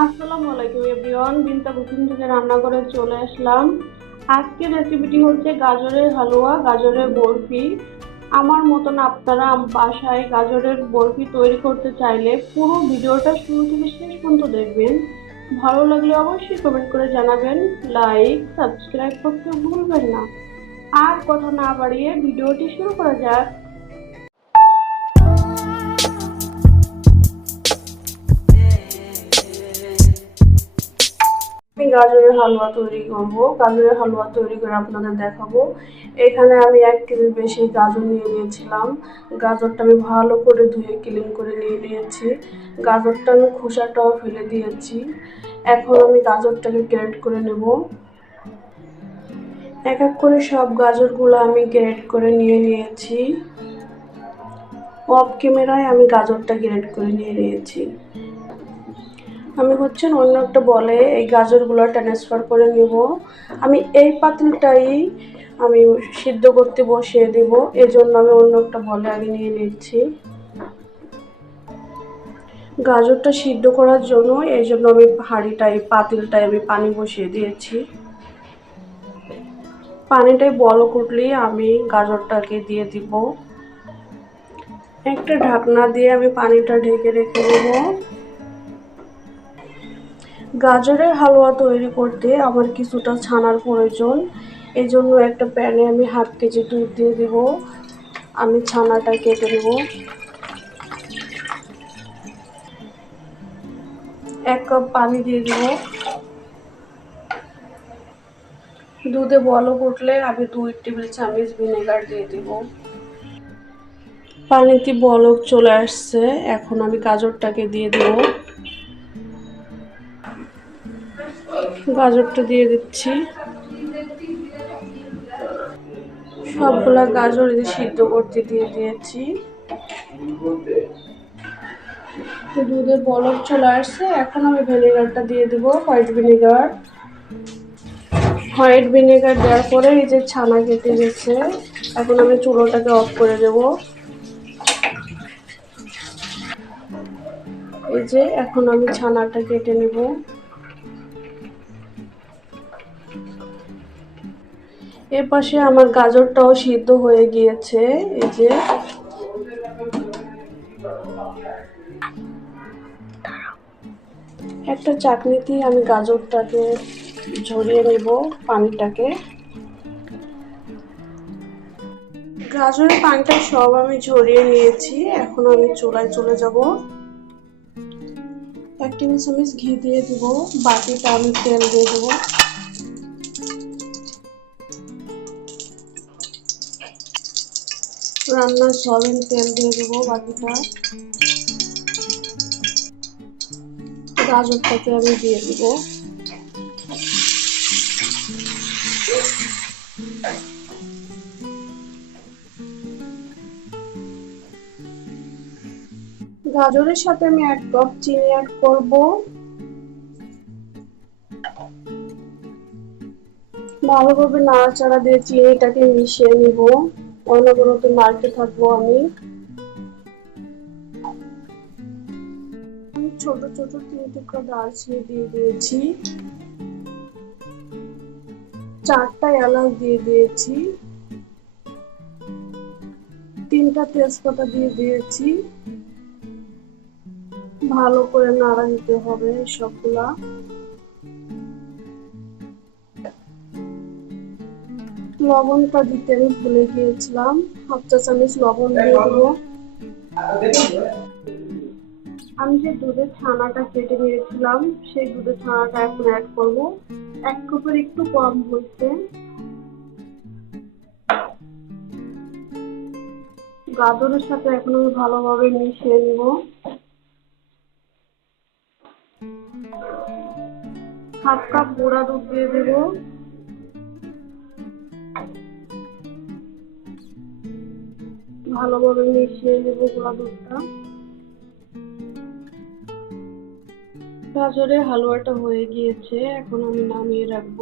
আসসালামু আলাইকুম এভরিওয়ান, বিনতা কুকিং থেকে রান্না করে চলে আসলাম। আজকের রেসিপিটি হচ্ছে গাজরের হালুয়া, গাজরের বরফি। আমার মতন আপনারা বাসায় গাজরের বরফি তৈরি করতে চাইলে পুরো ভিডিওটা শুরু থেকে শেষ পর্যন্ত দেখবেন। ভালো লাগলে অবশ্যই কমেন্ট করে জানাবেন। লাইক সাবস্ক্রাইব করতে ভুলবেন না। আর কথা না বাড়িয়ে ভিডিওটি শুরু করা যাক। গাজরের হালুয়া তৈরি করব। গাজরের হালুয়া তৈরি করে আপনাদের দেখাবো। এখানে আমি এক কেজির বেশি গাজর নিয়ে নিয়েছিলাম। গাজরটা আমি ভালো করে ধুয়ে ক্লিন করে নিয়ে নিয়েছি। গাজরটা আমি খোসাটাও ফেলে দিয়েছি। এখন আমি গাজরটাকে গ্রেড করে নেব। এক এক করে সব গাজরগুলো আমি গ্রেড করে নিয়ে নিয়েছি। অফ ক্যামেরায় আমি গাজরটা গ্রেড করে নিয়ে নিয়েছি। আমি হচ্ছে অন্য একটা বলে এই গাজরগুলো ট্রান্সফার করে নেব। আমি এই পাতিলটাই আমি সিদ্ধ করতে বসিয়ে দেব। এজন্য আমি অন্য একটা বলে আগে নিয়ে নিচ্ছি। গাজরটা সিদ্ধ করার জন্য এই জন্য আমি হাঁড়িটাই পাতিলটায় আমি পানি বসিয়ে দিয়েছি। পানিটাই বলক উঠলেই আমি গাজরটাকে দিয়ে দিব। একটা ঢাকনা দিয়ে আমি পানিটা ঢেকে রেখে দেবো। গাজরের হালুয়া তৈরি করতে আমার কিছুটা ছানার প্রয়োজন। এই জন্য একটা প্যানে আমি হাফ কেজি দুধ দিয়ে দেব। আমি ছানাটা কেটে নেব। এক কাপ পানি দিয়ে দেব। দুধে বলক উঠলে আমি দুই টেবিল চামচ ভিনেগার দিয়ে দেব। পানিতে বলক চলে আসছে। এখন আমি গাজরটাকে দিয়ে দেবো। গাজরটা দিয়ে দিচ্ছি। সবগুলা গাজর যে সিদ্ধ করতে দিয়ে দিয়েছি। দুধের বলক চলে আসছে, এখন আমি ভিনেগারটা দিয়ে দিব, হোয়াইট ভিনেগার। হোয়াইট ভিনেগার দেওয়ার পরে এই যে ছানা কেটে গেছে, এখন আমি চুলোটাকে অফ করে দেব। এই যে এখন আমি ছানাটা কেটে নেব। এর পাশে আমার গাজরটাও সিদ্ধ হয়ে গিয়েছে, এই যে। একটা চাকনিতে আমি গাজরটাকে ঝরিয়ে নেব, পানিটাকে। গাজরের পানিটা সব আমি ঝরিয়ে নিয়েছি, এখন আমি চুলায় চলে যাব। এক টেবিল চামচ ঘি দিয়ে দিব বাকিটা আমি তেল দিয়ে দেবো। রান্নার সয়াবিন তেল দিয়ে দেবো, বাকিটা গাজরটাকে আমি দিয়ে দিব। গাজরের সাথে আমি এক কাপ চিনি অ্যাড করব। ভালোভাবে নাড়াচাড়া দিয়ে চিনিটাকে মিশিয়ে নিব। অনবরত নাড়তে থাকব আমি। ছোট ছোট তিন টুকরা দারচিনি দিয়ে দিয়েছি। চারটা এলাচ দিয়ে দিয়েছি। তিনটা তেজপাতা দিয়ে দিয়েছি। ভালো করে নাড়া দিতে হবে সবগুলা। লবণটা দিতে আমি ভুলে গিয়েছিলাম হাফ চা চামচ লবণ দিয়ে দেবো। আমি যে দুধের ছানাটা কেটে নিয়েছিলাম, সেই দুধের ছানাটা এখন অ্যাড করব। এক কাপের একটু কম হয়েছে গাজরের সাথে এখন আমি ভালোভাবে মিশিয়ে নিব। হাফ কাপ গুঁড়া দুধ দিয়ে দেবো। ভালোভাবে মিশিয়ে নেব গোলা দুধটা গাজরের হালুয়াটা হয়ে গিয়েছে, এখন আমি নামিয়ে রাখব।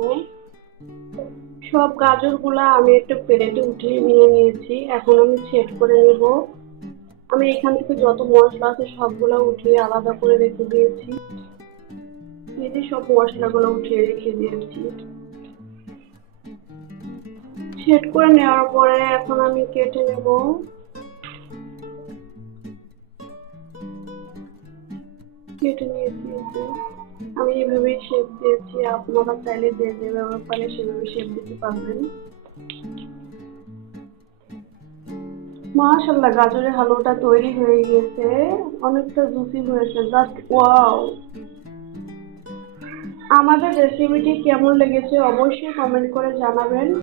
সব গাজরগুলা আমি একটা প্লেটে উঠিয়ে নিয়ে নিয়েছি, এখন আমি সেট করে নেব। আমি এখান থেকে যত মশলা আছে সবগুলা উঠিয়ে আলাদা করে রেখে দিয়েছি। এই যে সব মশলাগুলো উঠিয়ে রেখে দিয়েছি। সেট করে নেওয়ার পরে এখন আমি কেটে নেব। কেটে নিয়েছি আমি এভাবেই শেপ দিয়েছি। আপনারা চাইলে যে যেভাবে পারে সেভাবে শেপ দিতে পারবেন। মাশাল্লাহ গাজরের হালুয়াটা তৈরি হয়ে গেছে। অনেকটা জুসি হয়েছে। জাস্ট ওয়াও আমাদের রেসিপিটি কেমন লেগেছে অবশ্যই কমেন্ট করে জানাবেন।